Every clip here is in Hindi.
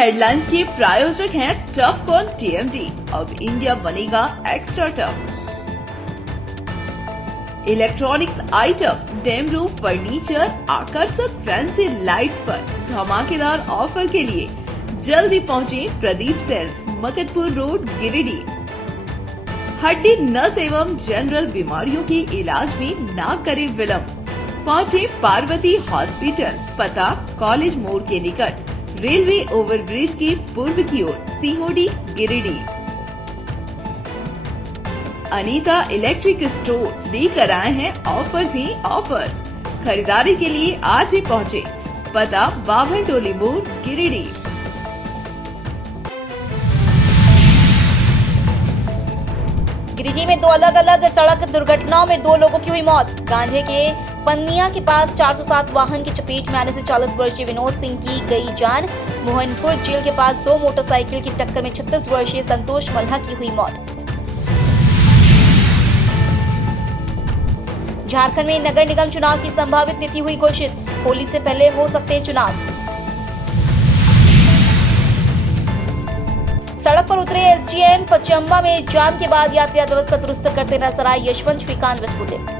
हेडलाइंस के प्रायोजक हैं टफ कॉन टीएमटी। अब इंडिया बनेगा extra tough. Electronics item, dam roof furniture, आकर्षक फैंसी लाइट्स पर धमाकेदार ऑफर के लिए जल्दी पहुंचे प्रदीप सेल्स, मकतपुर रोड, गिरिडीह। हड्डी, नस एवं जनरल बीमारियों के इलाज में ना करे विलंब। पहुंचे पार्वती हॉस्पिटल, पता कॉलेज मोड़ के निकट, रेलवे ओवरब्रिज के पूर्व की ओर, सीहोडी, गिरिडीह। अनीता इलेक्ट्रिक स्टोर लेकर आए हैं ऑफर ही ऑफर। खरीदारी के लिए आज ही पहुंचे, पता बाभन टोली मोड़, गिरिडीह। गिरिडीह में दो अलग अलग सड़क दुर्घटनाओं में 2 लोगों की हुई मौत। गांधी के पन्निया के पास 407 वाहन की चपेट में आने से 40 वर्षीय विनोद सिंह की गई जान। मोहनपुर जेल के पास 2 मोटरसाइकिल की टक्कर में 36 वर्षीय संतोष मल्हा की हुई मौत। झारखंड में नगर निगम चुनाव की संभावित तिथि हुई घोषित। होली से पहले हो सकते हैं चुनाव। सड़क पर उतरे एसडीएम, पचम्बा में जाम के बाद यातायात व्यवस्था दुरुस्त करते नजर आए यशवंत श्रीकांत वसपुते।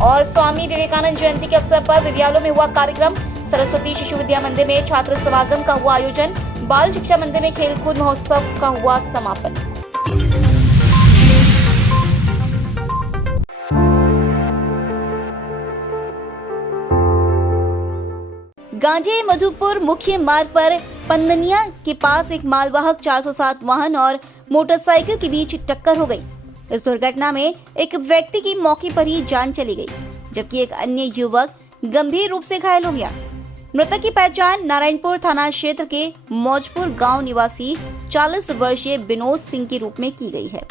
और स्वामी विवेकानंद जयंती के अवसर पर विद्यालयों में हुआ कार्यक्रम। सरस्वती शिशु विद्या मंदिर में छात्र समागम का हुआ आयोजन। बाल शिक्षा मंदिर में खेलकूद महोत्सव का हुआ समापन। गांधी मधुपुर मुख्य मार्ग पर पन्निया के पास एक मालवाहक 407 वाहन और मोटरसाइकिल के बीच टक्कर हो गई। इस दुर्घटना में एक व्यक्ति की मौके पर ही जान चली गई, जबकि एक अन्य युवक गंभीर रूप से घायल हो गया। मृतक की पहचान नारायणपुर थाना क्षेत्र के मौजपुर गांव निवासी 40 वर्षीय विनोद सिंह के रूप में की गई है।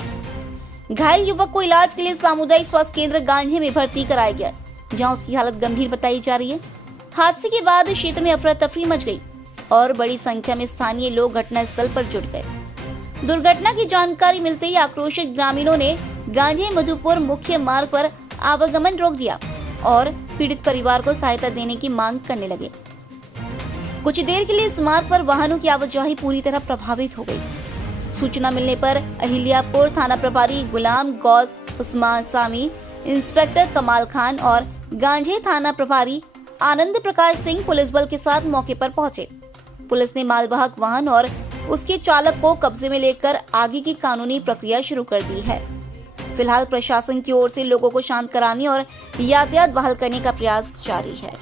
घायल युवक को इलाज के लिए सामुदायिक स्वास्थ्य केंद्र गांधी में भर्ती कराया गया, जहां उसकी हालत गंभीर बताई जा रही है। हादसे के बाद क्षेत्र में अफरा तफरी मच गई और बड़ी संख्या में स्थानीय लोग घटनास्थल पर जुट गए। दुर्घटना की जानकारी मिलते ही आक्रोशित ग्रामीणों ने गांधी मधुपुर मुख्य मार्ग पर आवागमन रोक दिया और पीड़ित परिवार को सहायता देने की मांग करने लगे। कुछ देर के लिए इस मार्ग पर वाहनों की आवाजाही पूरी तरह प्रभावित हो गई। सूचना मिलने पर अहिल्यापुर थाना प्रभारी गुलाम गौस उस्मान सामी, इंस्पेक्टर कमाल खान और गांधी थाना प्रभारी आनंद प्रकाश सिंह पुलिस बल के साथ मौके पर पहुंचे। पुलिस ने मालवाहक वाहन और उसके चालक को कब्जे में लेकर आगे की कानूनी प्रक्रिया शुरू कर दी है। फिलहाल प्रशासन की ओर से लोगों को शांत कराने और यातायात बहाल करने का प्रयास जारी है।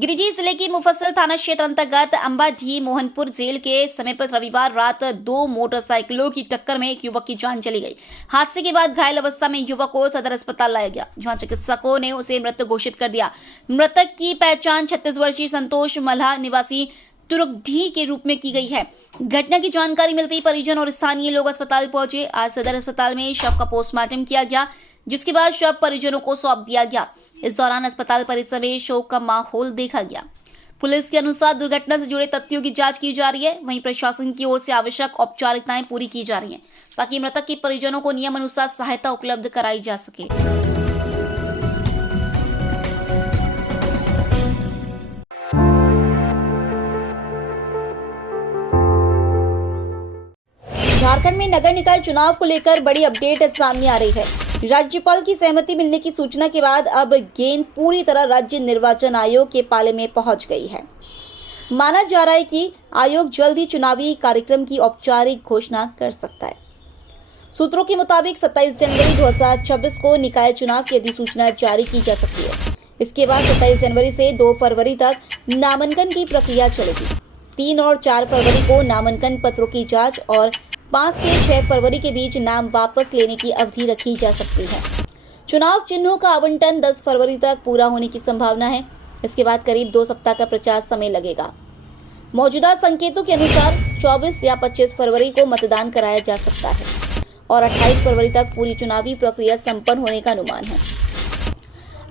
गिरिडीह जिले की मुफस्सिल थाना क्षेत्र अंतर्गत अंबाडीह मोहनपुर जेल के समीप रविवार रात 2 मोटरसाइकिलों की टक्कर में एक युवक की जान चली गई। हादसे के बाद घायल अवस्था में युवक को सदर अस्पताल लाया गया, जहां चिकित्सकों ने उसे मृत घोषित कर दिया। मृतक की पहचान 36 वर्षीय संतोष मल्हा निवासी तुरुकडीह के रूप में की गई है। घटना की जानकारी मिलते ही परिजन और स्थानीय लोग अस्पताल पहुंचे। आज सदर अस्पताल में शव का पोस्टमार्टम किया गया, जिसके बाद शव परिजनों को सौंप दिया गया। इस दौरान अस्पताल परिसर में शोक का माहौल देखा गया। पुलिस के अनुसार दुर्घटना से जुड़े तथ्यों की जांच की जा रही है। वहीं प्रशासन की ओर से आवश्यक औपचारिकताएं पूरी की जा रही हैं, ताकि मृतक के परिजनों को नियम अनुसार सहायता उपलब्ध कराई जा सके। झारखंड में नगर निकाय चुनाव को लेकर बड़ी अपडेट सामने आ रही है। राज्यपाल की सहमति मिलने की सूचना के बाद अब गेंद पूरी तरह राज्य निर्वाचन आयोग के पाले में पहुंच गई है। माना जा रहा है कि आयोग जल्द ही चुनावी कार्यक्रम की औपचारिक घोषणा कर सकता है। सूत्रों के मुताबिक 27 जनवरी 2026 को निकाय चुनाव की अधिसूचना जारी की जा सकती है। इसके बाद 27 जनवरी से 2 फरवरी तक नामांकन की प्रक्रिया चलेगी। 3 और 4 फरवरी को नामांकन पत्रों की जांच और 5 से 6 फरवरी के बीच नाम वापस लेने की अवधि रखी जा सकती है। चुनाव चिन्हों का आवंटन 10 फरवरी तक पूरा होने की संभावना है। इसके बाद करीब 2 सप्ताह का प्रचार समय लगेगा। मौजूदा संकेतों के अनुसार 24 या 25 फरवरी को मतदान कराया जा सकता है और 28 फरवरी तक पूरी चुनावी प्रक्रिया संपन्न होने का अनुमान है।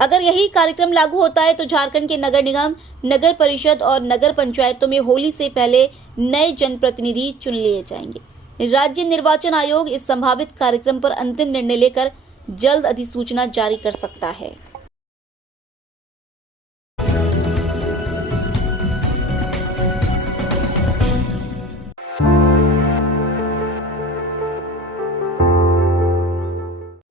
अगर यही कार्यक्रम लागू होता है तो झारखंड के नगर निगम, नगर परिषद और नगर पंचायतों में होली से पहले नए जनप्रतिनिधि चुन लिए जाएंगे। राज्य निर्वाचन आयोग इस संभावित कार्यक्रम पर अंतिम निर्णय लेकर जल्द अधिसूचना जारी कर सकता है।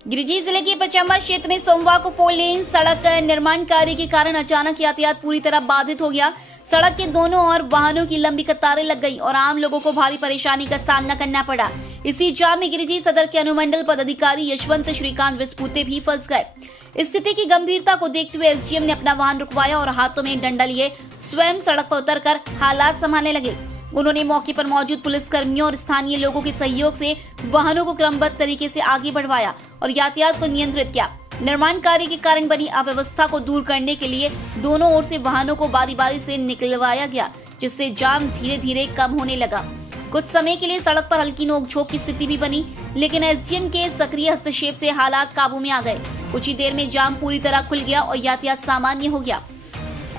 गिरिडीह जिले के पचम्बा क्षेत्र में सोमवार को 4 लेन सड़क निर्माण कार्य के कारण अचानक यातायात पूरी तरह बाधित हो गया। सड़क के दोनों ओर वाहनों की लंबी कतारें लग गई और आम लोगों को भारी परेशानी का सामना करना पड़ा। इसी जाम में गिरिडीह सदर के अनुमंडल पदाधिकारी यशवंत श्रीकांत विस्पुते भी फंस गए। स्थिति की गंभीरता को देखते हुए एसडीएम ने अपना वाहन रुकवाया और हाथों में डंडा लिए स्वयं सड़क पर उतरकर हालात संभालने लगे। उन्होंने मौके पर मौजूद पुलिस कर्मियों और स्थानीय लोगों के सहयोग से वाहनों को क्रमबद्ध तरीके से आगे बढ़वाया और यातायात को नियंत्रित किया। निर्माण कार्य के कारण बनी अव्यवस्था को दूर करने के लिए दोनों ओर से वाहनों को बारी बारी से निकलवाया गया, जिससे जाम धीरे धीरे कम होने लगा। कुछ समय के लिए सड़क पर हल्की नोकझोंक की स्थिति भी बनी, लेकिन एसडीएम के सक्रिय हस्तक्षेप से हालात काबू में आ गए। कुछ ही देर में जाम पूरी तरह खुल गया और यातायात सामान्य हो गया।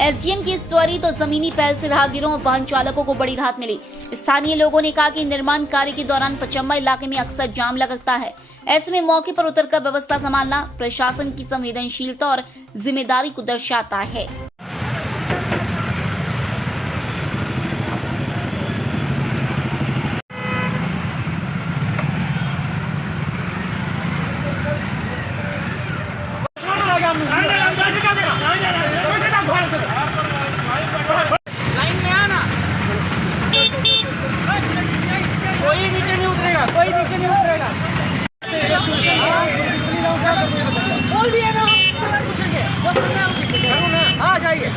एसडीएम की इस त्वरित और जमीनी पहल से राहगीरों और वाहन चालकों को बड़ी राहत मिली। स्थानीय लोगों ने कहा कि निर्माण कार्य के दौरान पचम्बा इलाके में अक्सर जाम लगता है। ऐसे में मौके पर उतरकर व्यवस्था संभालना प्रशासन की संवेदनशीलता और जिम्मेदारी को दर्शाता है। लाइन में आना, कोई नीचे नहीं उतरेगा, कोई नीचे नहीं उतरेगा। बोल दिया ना, पूछेंगे आ जाइए।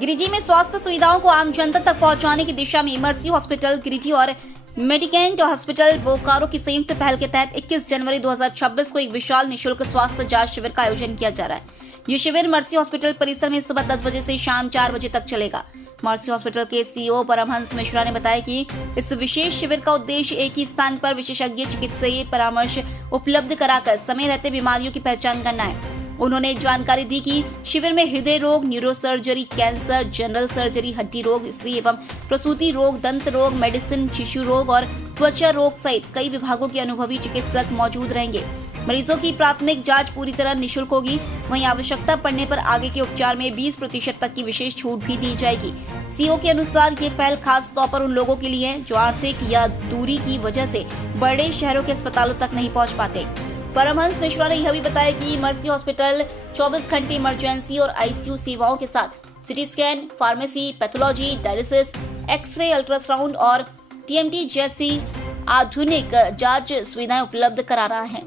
गिरिडीह में स्वास्थ्य सुविधाओं को आम जनता तक पहुंचाने की दिशा में मर्सी हॉस्पिटल गिरिडीह और मेडिकेंट हॉस्पिटल बोकारो की संयुक्त पहल के तहत 21 जनवरी 2026 को एक विशाल निशुल्क स्वास्थ्य जांच शिविर का आयोजन किया जा रहा है। ये शिविर मर्सी हॉस्पिटल परिसर में सुबह 10 बजे से शाम 4 बजे तक चलेगा। मर्सी हॉस्पिटल के सीईओ परमहंस मिश्रा ने बताया कि इस विशेष शिविर का उद्देश्य एक ही स्थान पर विशेषज्ञ चिकित्सकीय परामर्श उपलब्ध कराकर समय रहते बीमारियों की पहचान करना है। उन्होंने जानकारी दी कि शिविर में हृदय रोग, न्यूरोसर्जरी, कैंसर, जनरल सर्जरी, हड्डी रोग, स्त्री एवं प्रसूति रोग, दंत रोग, मेडिसिन, शिशु रोग और त्वचा रोग सहित कई विभागों के अनुभवी चिकित्सक मौजूद रहेंगे। मरीजों की प्राथमिक जांच पूरी तरह निःशुल्क होगी। वहीं आवश्यकता पड़ने पर आगे के उपचार में 20% तक की विशेष छूट भी दी जाएगी। सीईओ के अनुसार ये पहल खास तौर पर उन लोगों के लिए है जो आर्थिक या दूरी की वजह से बड़े शहरों के अस्पतालों तक नहीं पहुँच पाते। परमहंस मिश्रा ने यह भी बताया कि मर्सी हॉस्पिटल 24 घंटे इमरजेंसी और आईसीयू सेवाओं के साथ CT scan, pharmacy, pathology, dialysis, X-ray, ultrasound और टीएमटी जैसी आधुनिक जांच सुविधाएं उपलब्ध करा रहा है।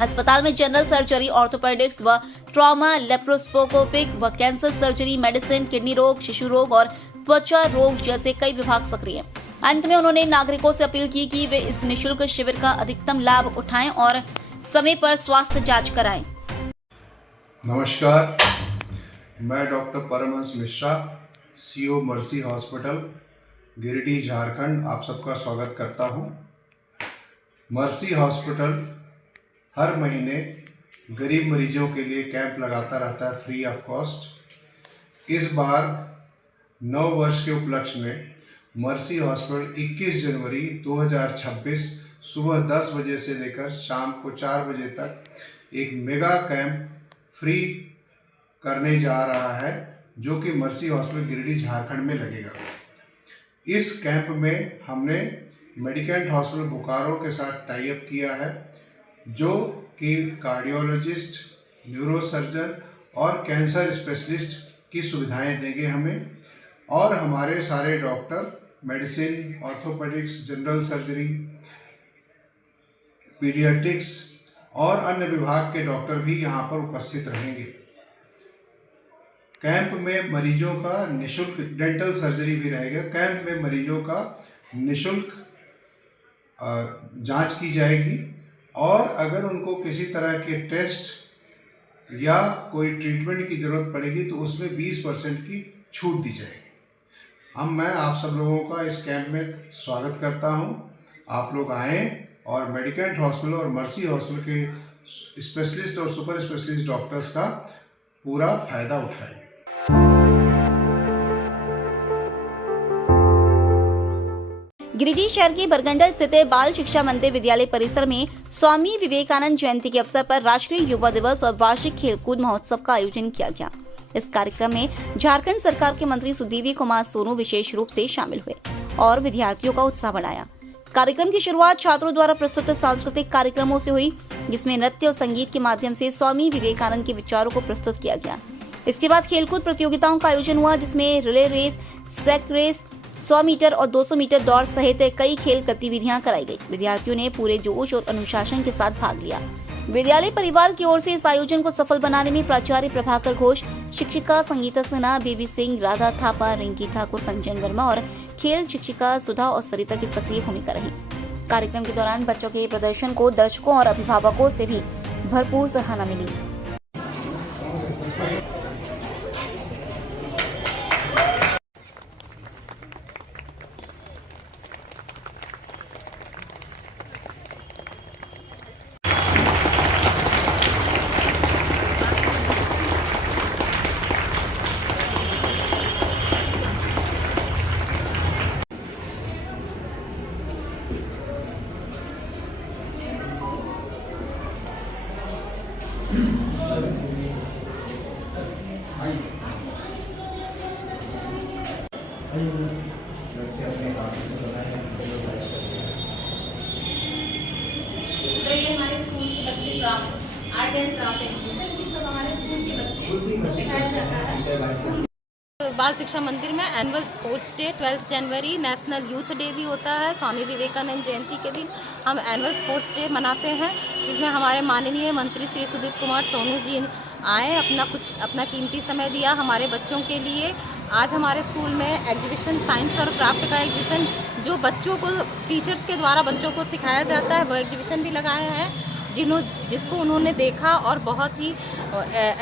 अस्पताल में जनरल सर्जरी, ऑर्थोपेडिक्स व ट्रॉमा, लेप्रोस्कोपिक व कैंसर सर्जरी, मेडिसिन, किडनी रोग, शिशु रोग और त्वचा रोग जैसे कई विभाग सक्रिय हैं। अंत में उन्होंने नागरिकों से अपील की कि वे इस निःशुल्क शिविर का अधिकतम लाभ उठाएं और समय पर स्वास्थ्य जांच कराएं। नमस्कार, मैं doctor Paramhans Mishra, CEO Mercy Hospital Giridih Jharkhand, आप सबका स्वागत करता हूं। मर्सी हॉस्पिटल हर महीने गरीब मरीजों के लिए कैंप लगाता रहता है फ्री ऑफ कॉस्ट। इस बार 9 वर्ष के उपलक्ष्य में मर्सी हॉस्पिटल 21 जनवरी 2026 सुबह 10 बजे से लेकर शाम को 4 बजे तक एक मेगा कैंप फ्री करने जा रहा है, जो कि मर्सी हॉस्पिटल गिरिडीह झारखंड में लगेगा। इस कैंप में हमने मेडिकेंट हॉस्पिटल बोकारो के साथ टाई अप किया है, जो कि कार्डियोलॉजिस्ट, न्यूरोसर्जन और कैंसर स्पेशलिस्ट की सुविधाएं देंगे हमें। और हमारे सारे doctor medicine, orthopaedics, general surgery, paediatrics और अन्य विभाग के डॉक्टर भी यहाँ पर उपस्थित रहेंगे। कैंप में मरीजों का निःशुल्क डेंटल सर्जरी भी रहेगा। कैंप में मरीजों का निःशुल्क जांच की जाएगी और अगर उनको किसी तरह के टेस्ट या कोई ट्रीटमेंट की ज़रूरत पड़ेगी तो उसमें 20% की छूट दी जाएगी। मैं आप सब लोगों का इस कैंप में स्वागत करता हूं। आप लोग आएँ और मेडिकेंट हॉस्पिटल और मर्सी हॉस्पिटल के स्पेशलिस्ट और सुपर स्पेशलिस्ट डॉक्टर्स का पूरा फायदा उठाएं। गिरिडीह शहर के बरगंडा स्थित बाल शिक्षा मंदिर विद्यालय परिसर में स्वामी विवेकानंद जयंती के अवसर पर राष्ट्रीय युवा दिवस और वार्षिक खेलकूद महोत्सव का आयोजन किया गया। इस कार्यक्रम में झारखंड सरकार के मंत्री सुदीव्य कुमार सोनू विशेष रूप से शामिल हुए और विद्यार्थियों का उत्साह बढ़ाया। कार्यक्रम की शुरुआत छात्रों द्वारा प्रस्तुत सांस्कृतिक कार्यक्रमों से हुई, जिसमें नृत्य और संगीत के माध्यम से स्वामी विवेकानंद के विचारों को प्रस्तुत किया गया। इसके बाद खेलकूद प्रतियोगिताओं का आयोजन हुआ, जिसमें relay race, sack race, 100 metre और 200 मीटर दौड़ सहित कई खेल गतिविधियां कराई गई। विद्यार्थियों ने पूरे जोश और अनुशासन के साथ भाग लिया। विद्यालय परिवार की ओर से इस आयोजन को सफल बनाने में प्राचार्य प्रभाकर घोष, शिक्षिका संगीता सिन्हा, बेबी सिंह, राधा थापा, रिंकी ठाकुर, कंचन वर्मा और खेल शिक्षिका सुधा और सरिता की सक्रिय भूमिका रही। कार्यक्रम के दौरान बच्चों के प्रदर्शन को दर्शकों और अभिभावकों से भी भरपूर सराहना मिली। तो ये हमारे स्कूल के बच्चे craft, art and craft exhibition, ये सब हमारे स्कूल के बच्चे को सिखाया जाता है। बाल शिक्षा मंदिर में एनुअल स्पोर्ट्स डे 12 जनवरी नेशनल यूथ डे भी होता है। स्वामी विवेकानंद जयंती के दिन हम एनुअल स्पोर्ट्स डे मनाते हैं, जिसमें हमारे माननीय मंत्री श्री सुदीप कुमार सोनू जी आए, अपना कीमती समय दिया हमारे बच्चों के लिए। आज हमारे स्कूल में एग्जीबिशन, साइंस और क्राफ्ट का एग्जीबिशन, जो बच्चों को टीचर्स के द्वारा बच्चों को सिखाया जाता है, वो एग्जीबिशन भी लगाए हैं, जिसको उन्होंने देखा और बहुत ही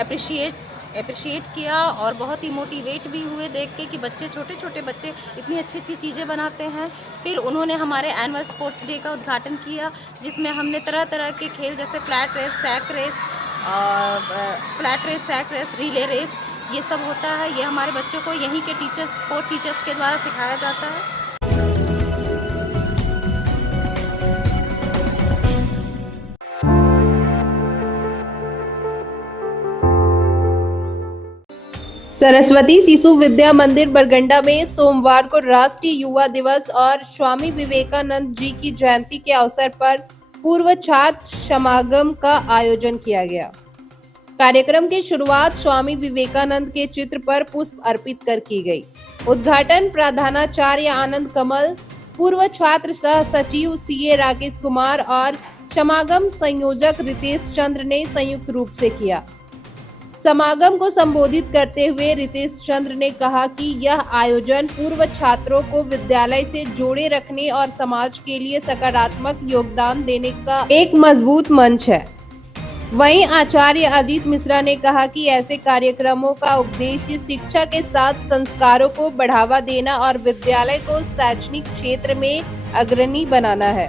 अप्रिशिएट किया और बहुत ही मोटिवेट भी हुए देख के कि बच्चे, छोटे छोटे बच्चे इतनी अच्छी अच्छी चीज़ें बनाते हैं। फिर उन्होंने हमारे एनुअल स्पोर्ट्स डे का उद्घाटन किया, जिसमें हमने तरह तरह के खेल जैसे flat race, sack race, relay race, ये सब होता है। ये हमारे बच्चों को यहीं के स्पोर्ट टीचर्स के द्वारा सिखाया जाता है। सरस्वती शिशु विद्या मंदिर बरगंडा में सोमवार को राष्ट्रीय युवा दिवस और स्वामी विवेकानंद जी की जयंती के अवसर पर पूर्व छात्र समागम का आयोजन किया गया। कार्यक्रम की शुरुआत स्वामी विवेकानंद के चित्र पर पुष्प अर्पित कर की गई। उद्घाटन प्रधानाचार्य आनंद कमल, पूर्व छात्र सह सचिव सीए राकेश कुमार और समागम संयोजक रितेश चंद्र ने संयुक्त रूप से किया। समागम को संबोधित करते हुए रितेश चंद्र ने कहा कि यह आयोजन पूर्व छात्रों को विद्यालय से जोड़े रखने और समाज के लिए सकारात्मक योगदान देने का एक मजबूत मंच है। वहीं आचार्य अजीत मिश्रा ने कहा कि ऐसे कार्यक्रमों का उद्देश्य शिक्षा के साथ संस्कारों को बढ़ावा देना और विद्यालय को शैक्षणिक क्षेत्र में अग्रणी बनाना है।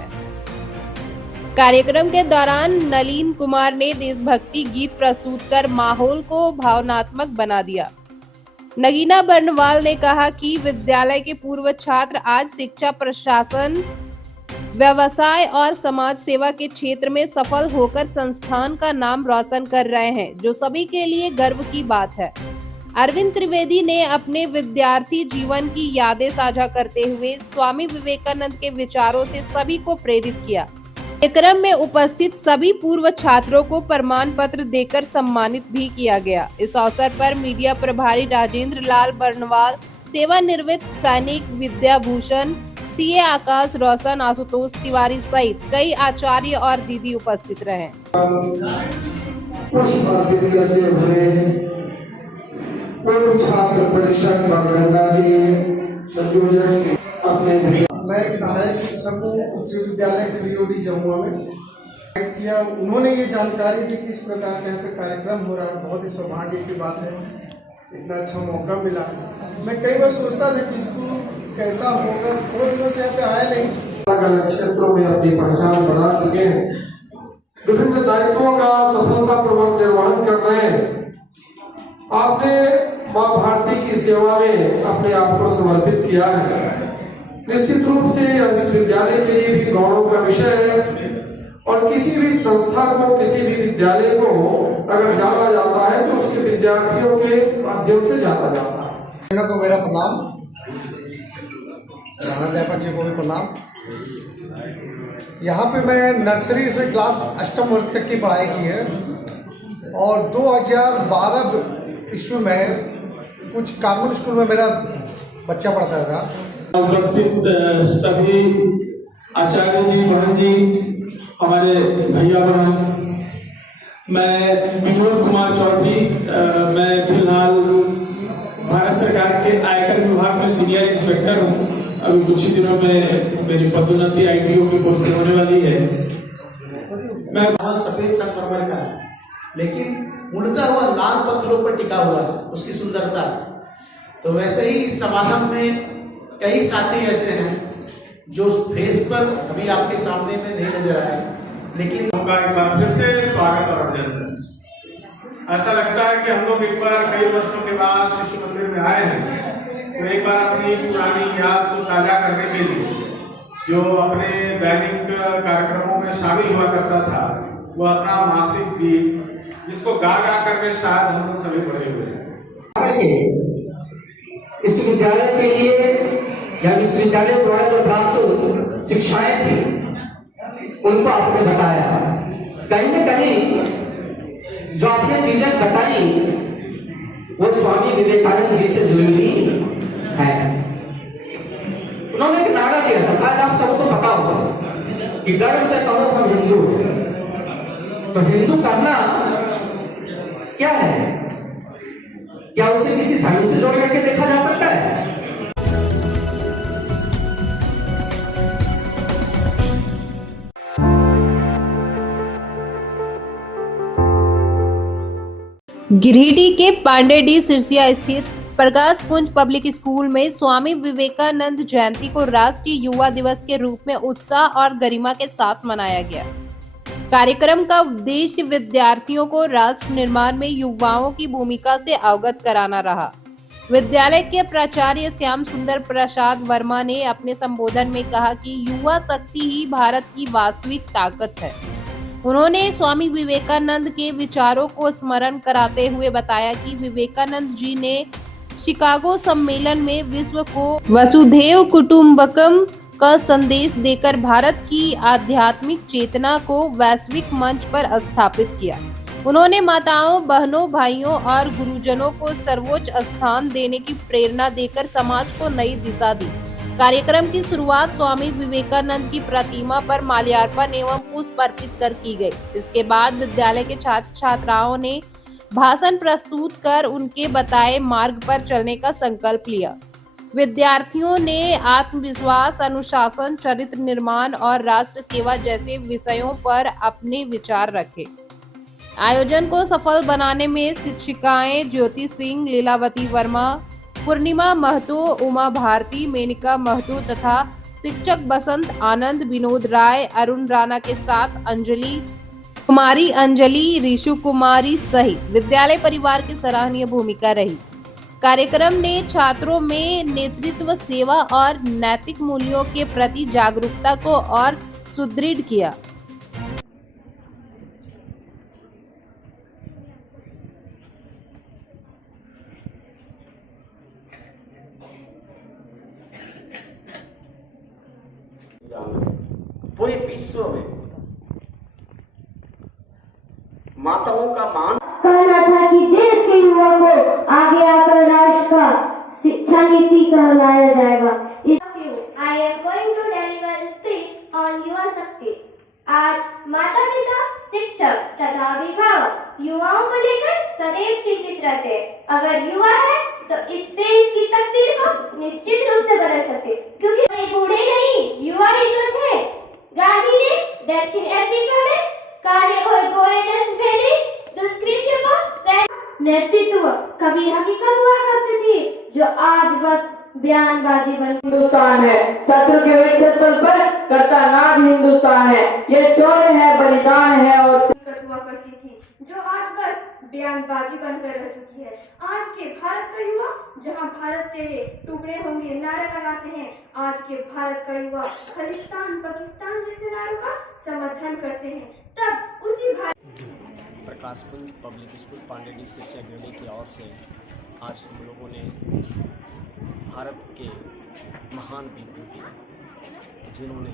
कार्यक्रम के दौरान नलीन कुमार ने देशभक्ति गीत प्रस्तुत कर माहौल को भावनात्मक बना दिया। नगीना बर्नवाल ने कहा कि विद्यालय के पूर्व छात्र आज शिक्षा, प्रशासन, व्यवसाय और समाज सेवा के क्षेत्र में सफल होकर संस्थान का नाम रोशन कर रहे हैं, जो सभी के लिए गर्व की बात है। अरविंद त्रिवेदी ने अपने विद्यार्थी जीवन की यादें साझा करते हुए स्वामी विवेकानंद के विचारों से सभी को प्रेरित किया। कार्यक्रम में उपस्थित सभी पूर्व छात्रों को प्रमाण पत्र देकर सम्मानित भी किया गया। इस अवसर पर मीडिया प्रभारी राजेंद्र लाल बर्नवाल, सेवानिवृत्त सैनिक विद्याभूषण, सीए आकाश रोशन, आशुतोष तिवारी सहित कई आचार्य और दीदी उपस्थित रहे। पुष्प अर्पित करते हुए पूर्व छात्र परिषद बरगंडा के संयोजक अपने मैं एक सहायक शिक्षक हूँ उच्च विद्यालय खरियोडी जमुआ में किया। उन्होंने ये जानकारी दी किस प्रकार का यहाँ पे कार्यक्रम हो रहा है। बहुत ही सौभाग्य की बात है, इतना अच्छा मौका मिला। मैं कई बार सोचता था कि इसको कैसा होगा, बहुत दिनों से यहाँ पे आया नहीं। अलग अलग क्षेत्रों में अपनी पहचान बना चुके हैं, विभिन्न दायित्वों का सफलतापूर्वक निर्वहन कर रहे हैं। आपने माँ भारती की सेवा में अपने आप को समर्पित किया है। निश्चित रूप से यह विश्वविद्यालय के लिए भी गौरव का विषय है और किसी भी संस्था को, किसी भी विद्यालय को अगर जाना जाता है तो उसके विद्यार्थियों के माध्यम से जाना जाता है। को मेरा प्रणाम, राणाध्यापक जी को भी प्रणाम। यहाँ पे मैं नर्सरी से क्लास 8वीं वर्ग तक की पढ़ाई की है और 2012 ईस्वी में कुछ कॉन्वेंट स्कूल में मेरा बच्चा पढ़ता था। उपस्थित सभी आचार्य जी, बहन जी, हमारे भैया बहन, मैं विनोद कुमार चौधरी, मैं फिलहाल भारत सरकार के आयकर विभाग में सीनियर इंस्पेक्टर हूँ। अभी कुछ ही दिनों में मेरी पदोन्नति ITO की पोस्ट होने वाली है। मैं सफेद संगमरमर का है, लेकिन मूलतः हुआ लाल पत्थरों पर टिका हुआ है, उसकी सुंदरता। तो वैसे ही इस समागम में कई साथी ऐसे हैं जो फेस पर अभी आपके सामने में नहीं नजर आए, लेकिन उनका एक बार फिर से स्वागत और अभिनंदन। ऐसा लगता है कि हम लोग एक बार कई वर्षों के बाद शिशु मंदिर में आए हैं, तो एक बार अपनी पुरानी याद को ताजा करने के लिए जो अपने दैनिक कार्यक्रमों में शामिल हुआ करता था, वो अपना मासिक गीत जिसको गा गा करके शायद हम लोग सभी पढ़े हुए हैं। इस विद्यालय के लिए या विश्वविद्यालय द्वारा जो प्राप्त शिक्षाएं थी उनको आपने बताया। कहीं न कहीं जो आपने चीजें बताई वो स्वामी विवेकानंद जी से जुड़ी हुई है। उन्होंने एक नारा दिया था, शायद आप सबको पता होगा कि गर्व से कहो हम हिंदू। तो हिंदू कहना क्या है? क्या उसे किसी धर्म से जोड़ करके देखा जा सकता है? गिरिडीह के पांडेडी सिरसिया स्थित प्रकाश पुंज पब्लिक स्कूल में स्वामी विवेकानंद जयंती को राष्ट्रीय युवा दिवस के रूप में उत्साह और गरिमा के साथ मनाया गया। कार्यक्रम का उद्देश्य विद्यार्थियों को राष्ट्र निर्माण में युवाओं की भूमिका से अवगत कराना रहा। विद्यालय के प्राचार्य श्याम सुंदर प्रसाद वर्मा ने अपने संबोधन में कहा कि युवा शक्ति ही भारत की वास्तविक ताकत है। उन्होंने स्वामी विवेकानंद के विचारों को स्मरण कराते हुए बताया कि विवेकानंद जी ने शिकागो सम्मेलन में विश्व को वसुधैव कुटुंबकम का संदेश देकर भारत की आध्यात्मिक चेतना को वैश्विक मंच पर स्थापित किया। उन्होंने माताओं, बहनों, भाइयों और गुरुजनों को सर्वोच्च स्थान देने की प्रेरणा देकर समाज को नई दिशा दी। कार्यक्रम की शुरुआत स्वामी विवेकानंद की प्रतिमा पर माल्यार्पण एवं पुष्प अर्पित कर की गई। इसके बाद विद्यालय के छात्र छात्राओं ने भाषण प्रस्तुत कर उनके बताए मार्ग पर चलने का संकल्प लिया। विद्यार्थियों ने आत्मविश्वास, अनुशासन, चरित्र निर्माण और राष्ट्र सेवा जैसे विषयों पर अपने विचार रखे। आयोजन को सफल बनाने में शिक्षिकाएं ज्योति सिंह, लीलावती वर्मा, पूर्णिमा महतो, उमा भारती, मेनिका महतो तथा शिक्षक बसंत आनंद, विनोद राय, अरुण राणा के साथ अंजलि, ऋषु कुमारी सहित विद्यालय परिवार की सराहनीय भूमिका रही। कार्यक्रम ने छात्रों में नेतृत्व, सेवा और नैतिक मूल्यों के प्रति जागरूकता को और सुदृढ़ किया। पूरे विश्व में माताओं का मान कहना था कि देश के युवा को आगे आकर राष्ट्र का शिक्षा नीति कहलाया जाएगा। I am going to deliver a speech on युवा शक्ति। आज माता पिता, शिक्षक तथा अभिभावक युवाओं को लेकर सदैव चिंतित रहते हैं। अगर युवा है तो इस देश की तकदीर को निश्चित रूप से बदल सकते, क्योंकि ये बूढ़े नहीं, युवा ही तो थे। गांधी ने दक्षिण अफ्रीका में काले और गोरे नस्ल भेदी दुष्कृत्य को नेतृत्व कभी हकीकत हुआ करती थी, जो आज बस बयानबाजी बन। हिंदुस्तान है, शत्रु के वेश पर करता नाम हिंदुस्तान है, ये शौर्य है, बलिदान है और हुआ करती थी, जो आज बस बयानबाजी बनकर रह चुकी है। आज के भारत का युवा जहां भारत तेरे टुकड़े होंगे नारे लगाते हैं, आज के भारत का युवा खालिस्तान पाकिस्तान जैसे नारों का समर्थन करते हैं। तब उसी प्रकाशपुंज पब्लिक स्कूल पांडेडी शिक्षा गिरडी की ओर से आज हम लोगों ने भारत के महान विभूति जिन्होंने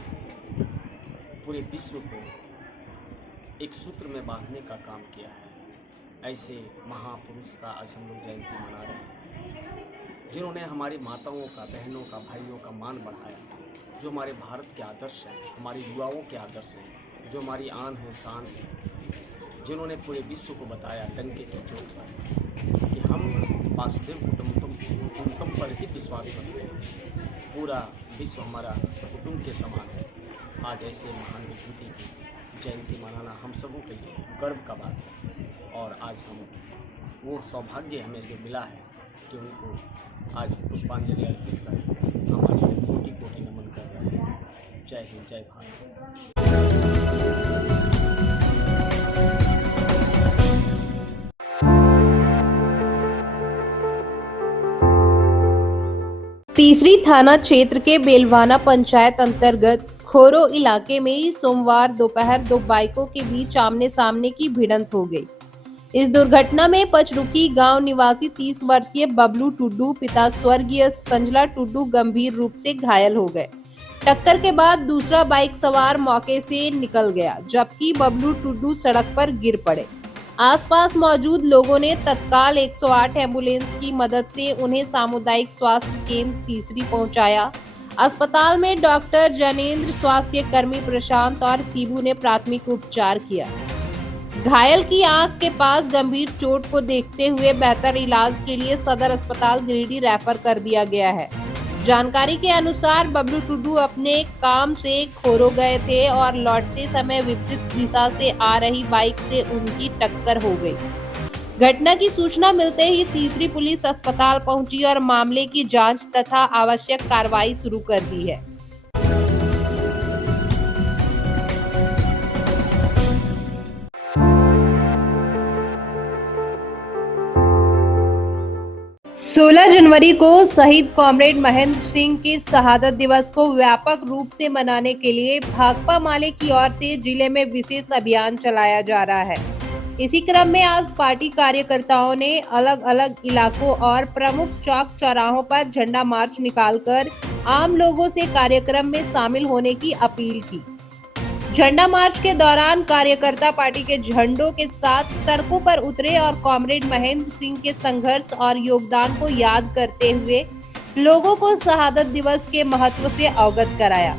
पूरे विश्व को एक सूत्र में बांधने का काम किया है, ऐसे महापुरुष का आज हम लोग जयंती मना रहे हैं, जिन्होंने हमारी माताओं का, बहनों का, भाइयों का मान बढ़ाया, जो हमारे भारत के आदर्श हैं, हमारे युवाओं के आदर्श हैं, जो हमारी आन है, शान है, जिन्होंने पूरे विश्व को बताया डंके की चोट पर कि हम वासुदेव कुटुंबकम पर ही विश्वास करते हैं, पूरा विश्व हमारा कुटुंब के समान है। आज ऐसे महान विभूति की जयंती मनाना हम सबों के लिए गर्व का बात है, और आज हम वो सौभाग्य हमें जो मिला है कि उनको आज पुष्पांजलि अर्पित कर हमारे कोटि कोटि नमन कर रहे हैं। जय हिंद, जय भारत। तीसरी थाना क्षेत्र के बेलवाना पंचायत अंतर्गत खोरो इलाके में सोमवार दोपहर दो बाइकों के बीच आमने सामने की भिड़ंत हो गई। इस दुर्घटना में पचरुखी गांव निवासी 30 वर्षीय बबलू टुड्डू पिता स्वर्गीय संजला टुड्डू गंभीर रूप से घायल हो गए। टक्कर के बाद दूसरा बाइक सवार मौके से निकल गया, जबकि बबलू टुड्डू सड़क पर गिर पड़े। आसपास मौजूद लोगों ने तत्काल 108 एम्बुलेंस की मदद से उन्हें सामुदायिक स्वास्थ्य केंद्र तीसरी पहुंचाया। अस्पताल में डॉक्टर जनेंद्र, स्वास्थ्य कर्मी प्रशांत और सीबू ने प्राथमिक उपचार किया। घायल की आंख के पास गंभीर चोट को देखते हुए बेहतर इलाज के लिए सदर अस्पताल गिरिडीह रेफर कर दिया गया है। जानकारी के अनुसार बबलू टुड्डू अपने काम से खोरो गए थे और लौटते समय विपरीत दिशा से आ रही बाइक से उनकी टक्कर हो गई। घटना की सूचना मिलते ही तीसरी पुलिस अस्पताल पहुंची और मामले की जांच तथा आवश्यक कार्रवाई शुरू कर दी है। सोलह जनवरी को शहीद कॉमरेड महेंद्र सिंह के शहादत दिवस को व्यापक रूप से मनाने के लिए भाकपा माले की ओर से जिले में विशेष अभियान चलाया जा रहा है। इसी क्रम में आज पार्टी कार्यकर्ताओं ने अलग अलग इलाकों और प्रमुख चौक चौराहों पर झंडा मार्च निकालकर आम लोगों से कार्यक्रम में शामिल होने की अपील की। झंडा मार्च के दौरान कार्यकर्ता पार्टी के झंडों के साथ सड़कों पर उतरे और कॉमरेड महेंद्र सिंह के संघर्ष और योगदान को याद करते हुए लोगों को शहादत दिवस के महत्व से अवगत कराया।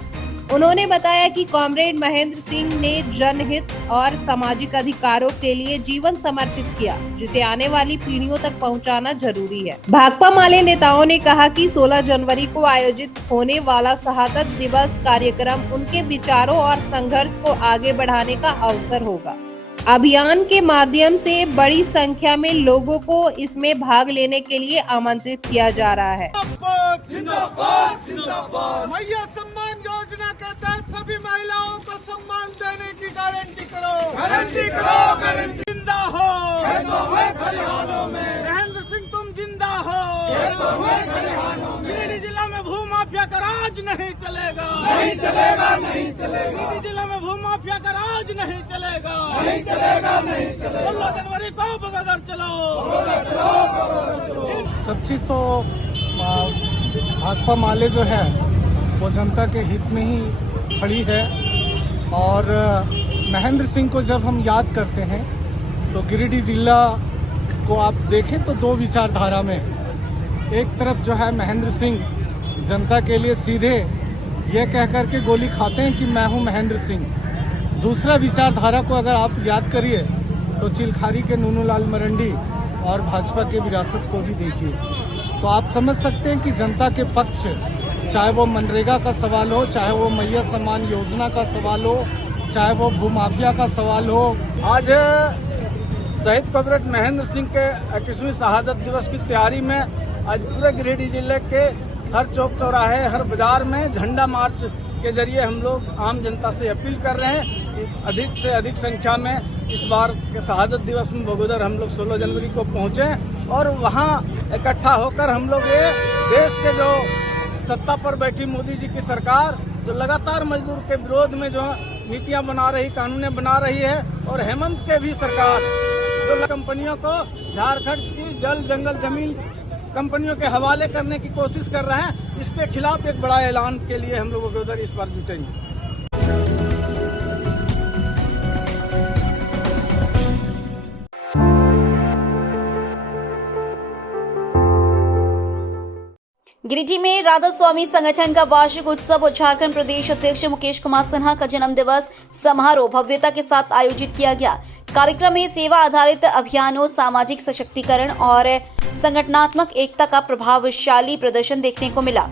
उन्होंने बताया कि कॉमरेड महेंद्र सिंह ने जनहित और सामाजिक अधिकारों के लिए जीवन समर्पित किया, जिसे आने वाली पीढ़ियों तक पहुंचाना जरूरी है। भाकपा माले नेताओं ने कहा कि 16 जनवरी को आयोजित होने वाला शहादत दिवस कार्यक्रम उनके विचारों और संघर्ष को आगे बढ़ाने का अवसर होगा। अभियान के माध्यम से बड़ी संख्या में लोगों को इसमें भाग लेने के लिए आमंत्रित किया जा रहा है। जिंदाबाद, जिंदाबाद। मैया सम्मान योजना के तहत सभी महिलाओं को सम्मान देने की गारंटी करो, गारंटी करो, गारंटी। जिंदा हो खलिहानों में महेंद्र सिंह, तुम जिंदा हो खलिहानों में। गिरिडीह जिला में भू माफिया का राज नहीं चलेगा, नहीं चलेगा, नहीं चलेगा। गिरिडीह जिला में भू माफिया का राज नहीं चलेगा, नहीं चलेगा, नहीं चलेगा। 16 जनवरी को बगैर चलो। सब चीज तो भाकपा माले जो है वो जनता के हित में ही खड़ी है। और महेंद्र सिंह को जब हम याद करते हैं तो गिरिडीह जिला को आप देखें तो दो विचारधारा में, एक तरफ जो है महेंद्र सिंह जनता के लिए सीधे ये कह कर के गोली खाते हैं कि मैं हूं महेंद्र सिंह। दूसरा विचारधारा को अगर आप याद करिए तो चिलखारी के नूनूलाल मरंडी और भाजपा के विरासत को भी देखिए, तो आप समझ सकते हैं कि जनता के पक्ष, चाहे वो मनरेगा का सवाल हो, चाहे वो मैया सम्मान योजना का सवाल हो, चाहे वो भूमाफिया का सवाल हो। आज शहीद कॉमरेड महेंद्र सिंह के 21वीं शहादत दिवस की तैयारी में आज पूरे गिरिडीह जिले के हर चौक चौराहे, हर बाजार में झंडा मार्च के जरिए हम लोग आम जनता से अपील कर रहे हैं कि अधिक से अधिक संख्या में इस बार के शहादत दिवस में बगोदर हम लोग 16 जनवरी को पहुँचें और वहाँ इकट्ठा होकर हम लोग ये देश के जो सत्ता पर बैठी मोदी जी की सरकार जो लगातार मजदूर के विरोध में जो नीतियां बना रही, कानूनें बना रही है, और हेमंत के भी सरकार जो कंपनियों को झारखंड की जल जंगल जमीन कंपनियों के हवाले करने की कोशिश कर रहे हैं, इसके खिलाफ एक बड़ा ऐलान के लिए हम लोग उधर इस बार जुटेंगे। गिरिडीह में राधा स्वामी संगठन का वार्षिक उत्सव और झारखंड प्रदेश अध्यक्ष मुकेश कुमार सिन्हा का जन्म दिवस समारोह भव्यता के साथ आयोजित किया गया। कार्यक्रम में सेवा आधारित अभियानों, सामाजिक सशक्तिकरण और संगठनात्मक एकता का प्रभावशाली प्रदर्शन देखने को मिला।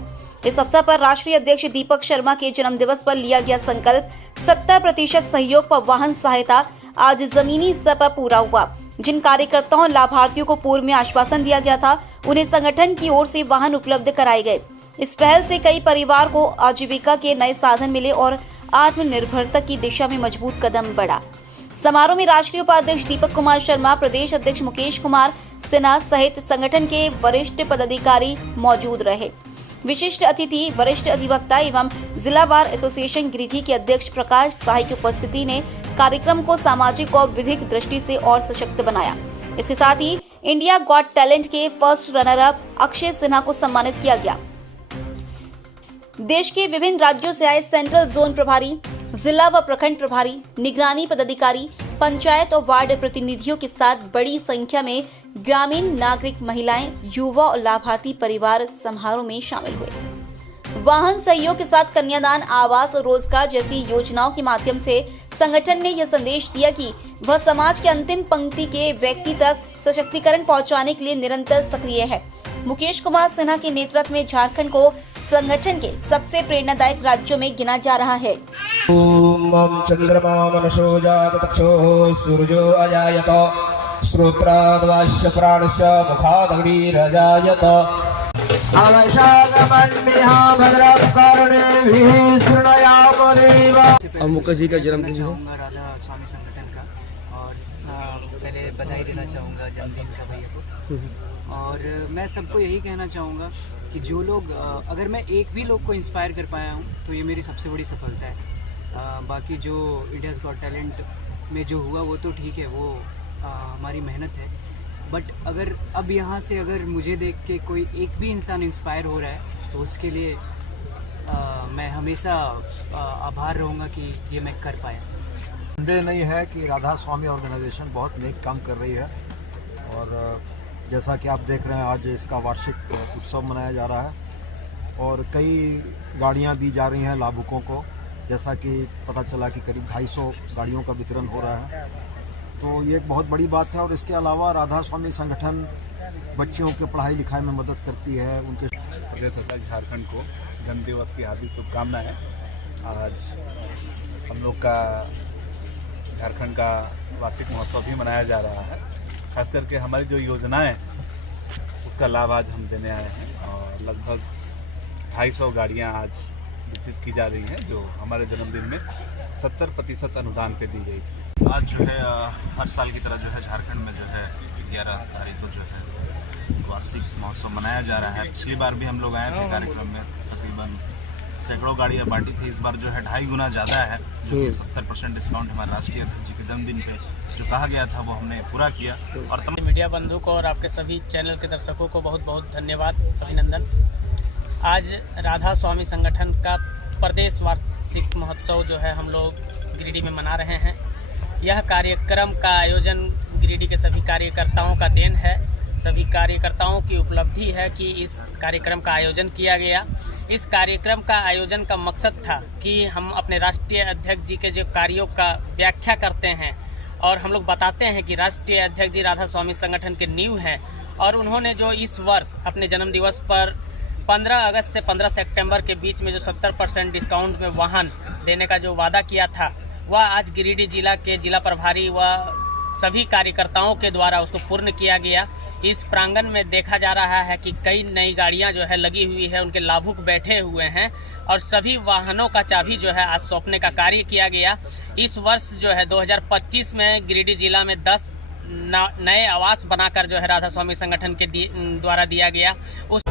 इस अवसर पर राष्ट्रीय अध्यक्ष दीपक शर्मा के जन्म दिवस पर लिया गया संकल्प 70% सहयोग पर वाहन सहायता आज जमीनी स्तर पर पूरा हुआ। जिन कार्यकर्ताओं और लाभार्थियों को पूर्व में आश्वासन दिया गया था, उन्हें संगठन की ओर से वाहन उपलब्ध कराए गए। इस पहल से कई परिवार को आजीविका के नए साधन मिले और आत्मनिर्भरता की दिशा में मजबूत कदम बढ़ा। समारोह में राष्ट्रीय उपाध्यक्ष दीपक कुमार शर्मा, प्रदेश अध्यक्ष मुकेश कुमार सिन्हा सहित संगठन के वरिष्ठ पदाधिकारी मौजूद रहे। विशिष्ट अतिथि वरिष्ठ अधिवक्ता एवं जिला बार एसोसिएशन गिरिडीह के अध्यक्ष प्रकाश साही की उपस्थिति ने कार्यक्रम को सामाजिक और विधिक दृष्टि से और सशक्त बनाया। इसके साथ ही इंडिया गॉट टैलेंट के first runner up Akshay Sinha को सम्मानित किया गया। देश के विभिन्न राज्यों से आए सेंट्रल जोन प्रभारी, जिला व प्रखंड प्रभारी, निगरानी पदाधिकारी, पंचायत और वार्ड प्रतिनिधियों के साथ बड़ी संख्या में ग्रामीण नागरिक, महिलाएं, युवा और लाभार्थी परिवार समारोह में शामिल हुए। वाहन सहयोग के साथ कन्यादान, आवास और रोजगार जैसी योजनाओं के माध्यम से संगठन ने यह संदेश दिया कि वह समाज के अंतिम पंक्ति के व्यक्ति तक सशक्तिकरण पहुंचाने के लिए निरंतर सक्रिय है। मुकेश कुमार सिन्हा के नेतृत्व में झारखंड को संगठन के सबसे प्रेरणादायक राज्यों में गिना जा रहा है। ओम चंद्रमा मनसो जात तक्षो सूर्यो अजायत श्रोत्राद्वाश्य प्राणस्य मुखादग्निरजायत मुकेश जी का जन्मदिन है। राधा स्वामी संगठन का, और पहले बधाई देना चाहूँगा जन्मदिन का भैया को। और मैं सबको यही कहना चाहूँगा कि जो लोग, अगर मैं एक भी लोग को इंस्पायर कर पाया हूँ तो ये मेरी सबसे बड़ी सफलता है। बाकी जो इंडियाज़ गॉट टैलेंट में जो हुआ वो तो ठीक है, वो हमारी मेहनत है। बट अगर अब यहाँ से अगर मुझे देख के कोई एक भी इंसान इंस्पायर हो रहा है तो उसके लिए मैं हमेशा आभार रहूँगा कि ये मैं कर पाया। संदेह नहीं है कि राधा स्वामी ऑर्गेनाइजेशन बहुत नेक काम कर रही है, और जैसा कि आप देख रहे हैं आज इसका वार्षिक उत्सव मनाया जा रहा है और कई गाड़ियां दी जा रही हैं लाभुकों को, जैसा कि पता चला कि करीब 250 गाड़ियों का वितरण हो रहा है, तो ये एक बहुत बड़ी बात है। और इसके अलावा राधा स्वामी संगठन बच्चियों के पढ़ाई लिखाई में मदद करती है। उनके प्रदेश तथा झारखंड को जन्म दिवस की हार्दिक शुभकामनाएं। आज हम लोग का झारखंड का वार्षिक महोत्सव भी मनाया जा रहा है। खास करके हमारी जो योजनाएं उसका लाभ आज हम देने आए हैं, और लगभग 250 गाड़ियां आज वितरित की जा रही हैं, जो हमारे जन्मदिन में 70% अनुदान पे दी गई थी। आज जो है हर साल की तरह जो है झारखंड में जो है 11 तारीख को जो है वार्षिक महोत्सव मनाया जा रहा है। पिछली बार भी हम लोग आए थे कार्यक्रम में, तकरीबन सैकड़ों गाड़ियाँ बांटी थी। इस बार जो है 2.5 गुना ज़्यादा है, जो कि 70% डिस्काउंट हमारे राष्ट्रीय अध्यक्ष जी के जन्मदिन पे जो कहा गया था वो हमने पूरा किया। और तमाम मीडिया बंधु को और आपके सभी चैनल के दर्शकों को बहुत बहुत धन्यवाद, अभिनंदन। आज राधा स्वामी संगठन का प्रदेश वार्षिक महोत्सव जो है हम लोग गिरिडीह में मना रहे हैं। यह कार्यक्रम का आयोजन गिरिडीह के सभी कार्यकर्ताओं का देन है। सभी कार्यकर्ताओं की उपलब्धि है कि इस कार्यक्रम का आयोजन किया गया। इस कार्यक्रम का आयोजन का मकसद था कि हम अपने राष्ट्रीय अध्यक्ष जी के जो कार्यों का व्याख्या करते हैं और हम लोग बताते हैं कि राष्ट्रीय अध्यक्ष जी राधा स्वामी संगठन के नींव हैं और उन्होंने जो इस वर्ष अपने जन्म दिवस पर 15 अगस्त से 15 सितंबर के बीच में जो 70% डिस्काउंट में वाहन देने का जो वादा किया था, वह आज गिरिडीह जिला के जिला प्रभारी व सभी कार्यकर्ताओं के द्वारा उसको पूर्ण किया गया। इस प्रांगण में देखा जा रहा है कि कई नई गाड़ियां जो है लगी हुई है, उनके लाभुक बैठे हुए हैं और सभी वाहनों का चाबी जो है आज सौंपने का कार्य किया गया। इस वर्ष जो है 2025 में गिरिडीह जिला में 10 नए आवास बनाकर जो है राधा स्वामी संगठन के द्वारा दिया गया। उस